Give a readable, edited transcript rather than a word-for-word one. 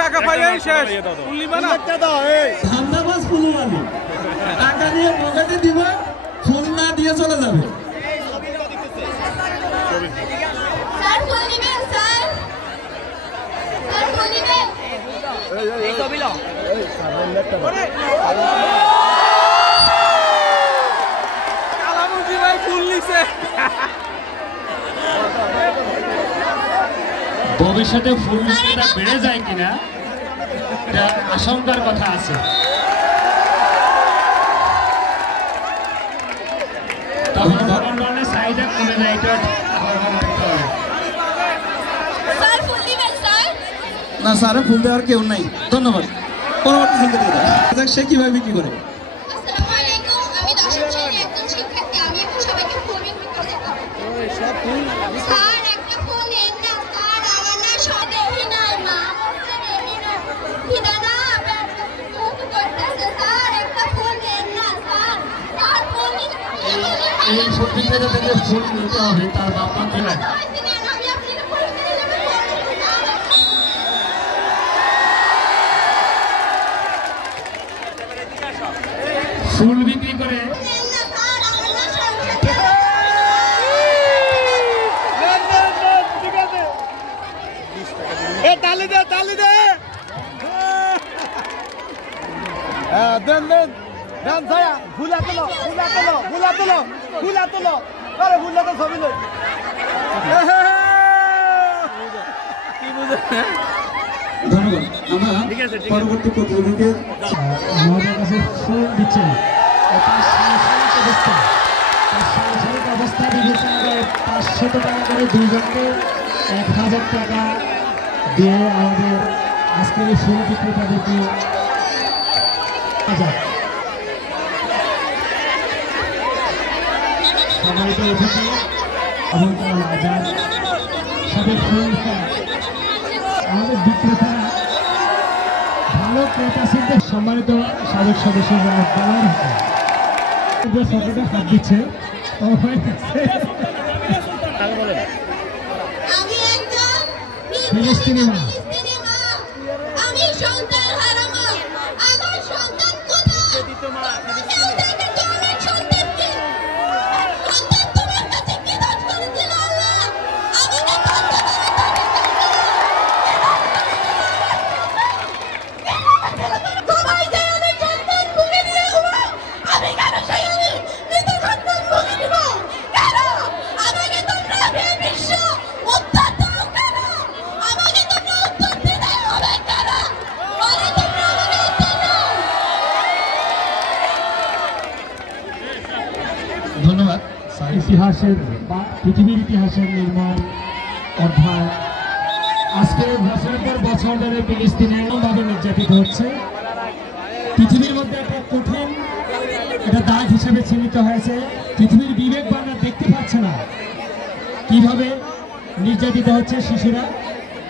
টাকা পাইলেই শেষ ধান্দাবাজ ফুলওয়ালি টাকা নিয়ে পকেটে দিবে ফুল না দিয়ে চলে যাবে ভবিষ্যতে ফুল মিষ্টিটা বেড়ে যায় কিনা এটা আশঙ্কার কথা আছে তখন ভবনের চাহিদা কমে যায় এটা না স্যার ফুল দেওয়ার কেউ নাই ধন্যবাদ পরবর্তী ফুল দিয়ে দাও সে কিভাবে বিক্রি করে এই ফুল বিক্রেতা থেকে ফুল নিতে হবে তার বাবা দিলেন ফুল বিক্রি করে তালি দে দেন ভাইয়া ভুলা তোলো আরে ভুলা তো ছবি লই ধন্যবাদ আমরা পরবর্তী প্রতিযোগীকে আমাদের কাছে ফুল দিচ্ছেন তার সাংসারিক অবস্থা বিবেচনা 500 টাকা করে দুজনকে 1000 টাকা দিয়ে আমাদের আজকের এই ফুল বিক্রেতাদেরকে সম্মানিত অতিথি এবং সবাই ফুল আমাদের বিক্রেতারা ভালো ক্রেতা ছিলেন সম্মানিত সাবেক সদস্য ফটোটা হাত দিচ্ছে ফিলিস্তিনি মা ধন্যবাদ ইতিহাসের বা পৃথিবীর ইতিহাসের নির্মাণ অধ্যায় আজকে বছরের পর বছর ধরে ফিলিস্তিনে এমনভাবে নির্যাতিত হচ্ছে পৃথিবীর মধ্যে একটা কঠিন এটা দাগ হিসেবে চিহ্নিত হয়েছে পৃথিবীর বিবেকবানরা দেখতে পাচ্ছে না কিভাবে নির্যাতিত হচ্ছে শিশুরা